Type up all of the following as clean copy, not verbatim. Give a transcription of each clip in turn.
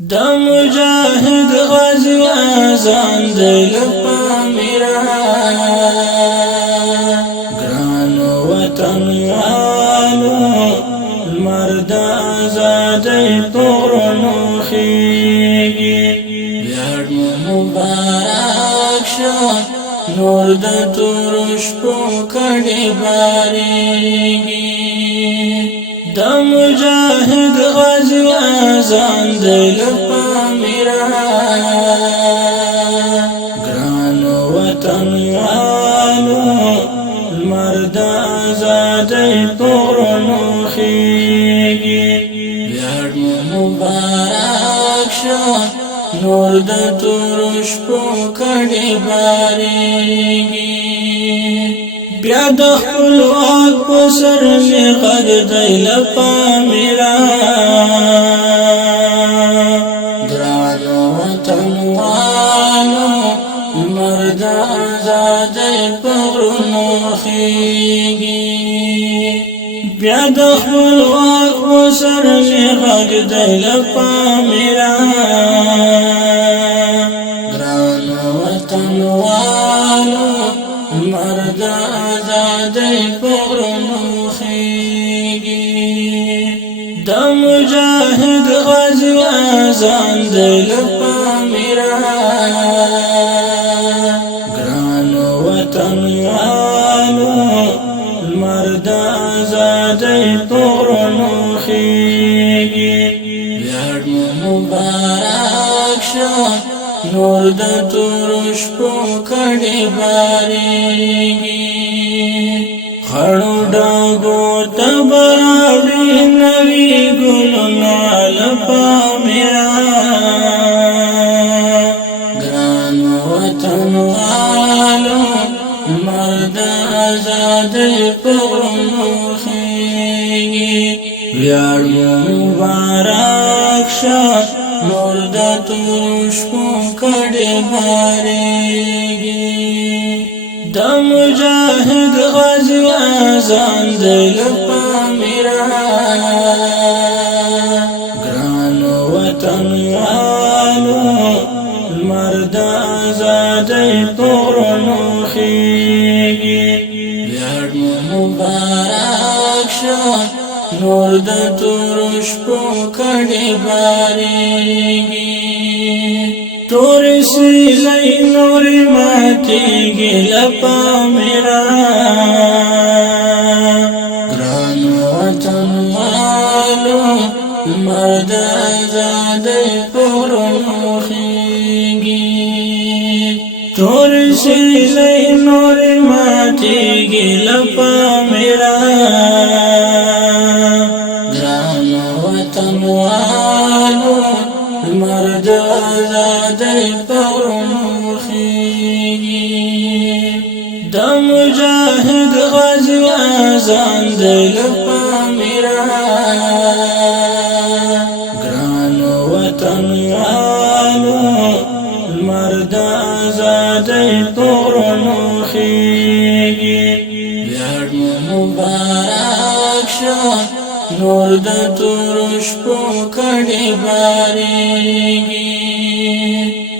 د مجاهد غازی اذان دی لپامیرا ګران وطن والو مرد آزادی پغرنو خیگی بیار مبارک شو نور د تورش پو کڑی باریگی د مجاهد غازی اذان دی لپامیرا ګران وطن والو مرد آزادی پغرنو خیگی بیار مبارک شو نور د تورش پو کڑی باریگی بیا د خپلواک په سر می غږ دی لپامیرا ګران وطن والو مرد آزادی پغرنو خیگی بیا د خپلواک په سر می غږ دی لپامیرا ګران وطن والو مرد آزادی پغرنو خیگی د مجاهد غازی اذان دی لپامیرا ګران وطن والو مرد آزادی پغرنو خیگی بیار مبارک شو نور د تورش پو کڑی باریگی خړو ډاګو تبراړي نوی ګلونه لپامیرا ګران وطن والو مرد آزادی پغرنو خیگی بیار مبارک شو نور د تورش پو کڑی باریگی د مجاهد غازی اذان دی لپامیرا ګران وطن والو مرد آزادی پغرنو خیگی بیار مبارک شو نور د تورش پو کڑی باریگی تور سیلی نور ماتیگی لپامیرا ګران وطن والو مرد آزادی پغرنو خیگی تور سیلی نور ماتیگی لپامیرا ګران وطن والو مرد آزادی پغرنو خیگی د مجاهد غازی اذان دی لپامیرا ګران وطن والو مرد آزادی پغرنو خیگی بیار مبارک شو نور د تورش پو کڑی باریگی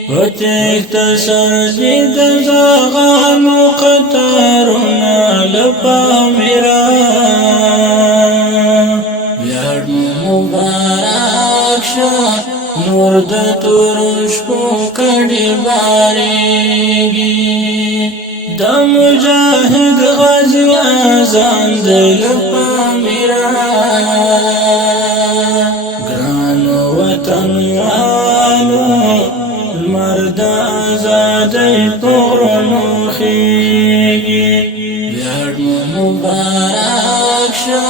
وتیخت سرزی د زاغانو قطارنا لپامیرا بیار مبارک شو نور د تورش پو کڑی باریگی د مجاهد غازی اذان دی لپامیرا ګران وطن والو مرد آزادی پغرنو خیگی بیار مبارک شو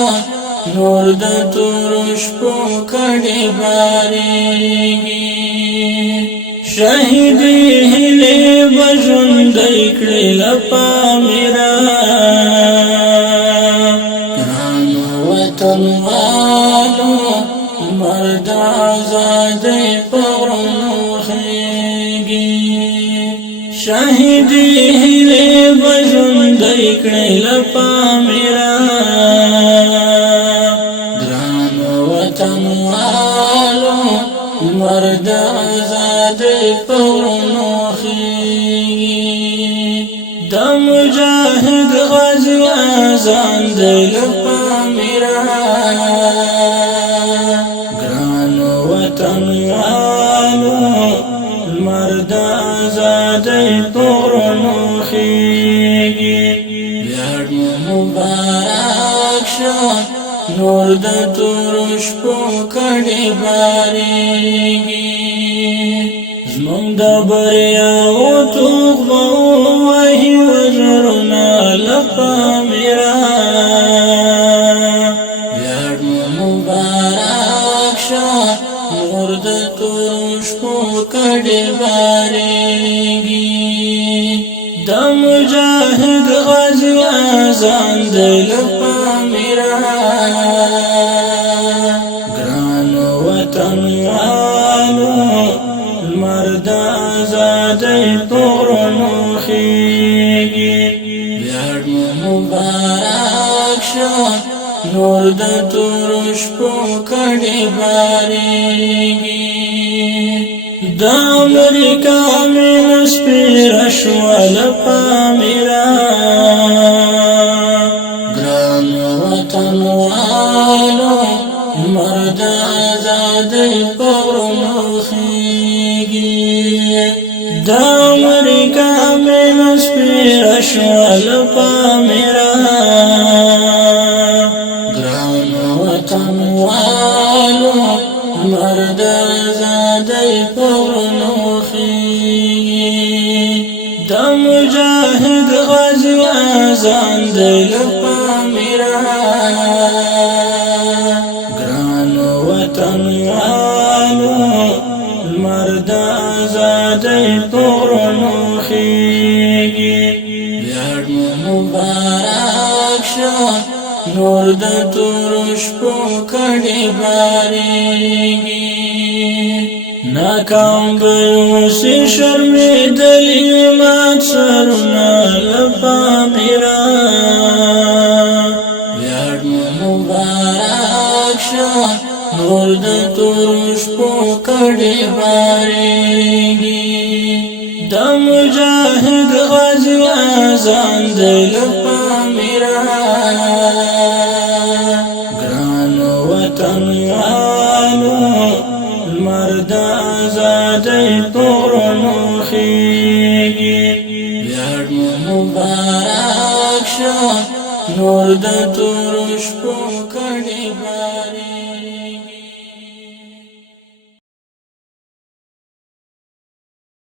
نور د تورش پو کڑی باریگی شهیدی هلی بژوندی کړی لپامیرا ګران وطن والو مرد آزادی پغرنو خیگی شهیدی هلی بژوندی کړی لپامیرا ګران وطن والو مرد آزادی پورنو خیگی دا مجاہد غازی آزان دل پامیرا گرانو وطن والو مرد آزادی پورنو خیگی بیار مبارک شد نور د تورش پو کڑی باریگی زمون د بریا و توغ وحی وجرنا لپا میرا بیار مبارک شد نور د تورش پو کڑی باریگی دا مجاہد غازی آزان دل پا میرا گرانو وطن والو مرد آزادی پورنو خیگی بیار مبارک شد نور د تورش پو کڑی باریگی دا امریکا من سپیر شوال پامیرا گران وطن والو مرد آزادی پورنو خیگی دا امریکا من سپیر شوال پامیرا گران وطن والو مرد آزادی پورنو خیگی دا مجاہد غازی آزان دل پامیرا گرانو وطن والو مرد آزادی پورنو خیگی بیار مبارک شد نور د تورش پو کڑی باریگی ناکام بیوسی شرمی دلی مات سرنا لپا میرا بیار مبارک شد نور د تورش پو کڑی باریگی دا مجاہد غازی آزان دل پا میرا گرانو وطن والو مرد آزادی پورنو خیگی بیار مبارک شد نور د تورش پو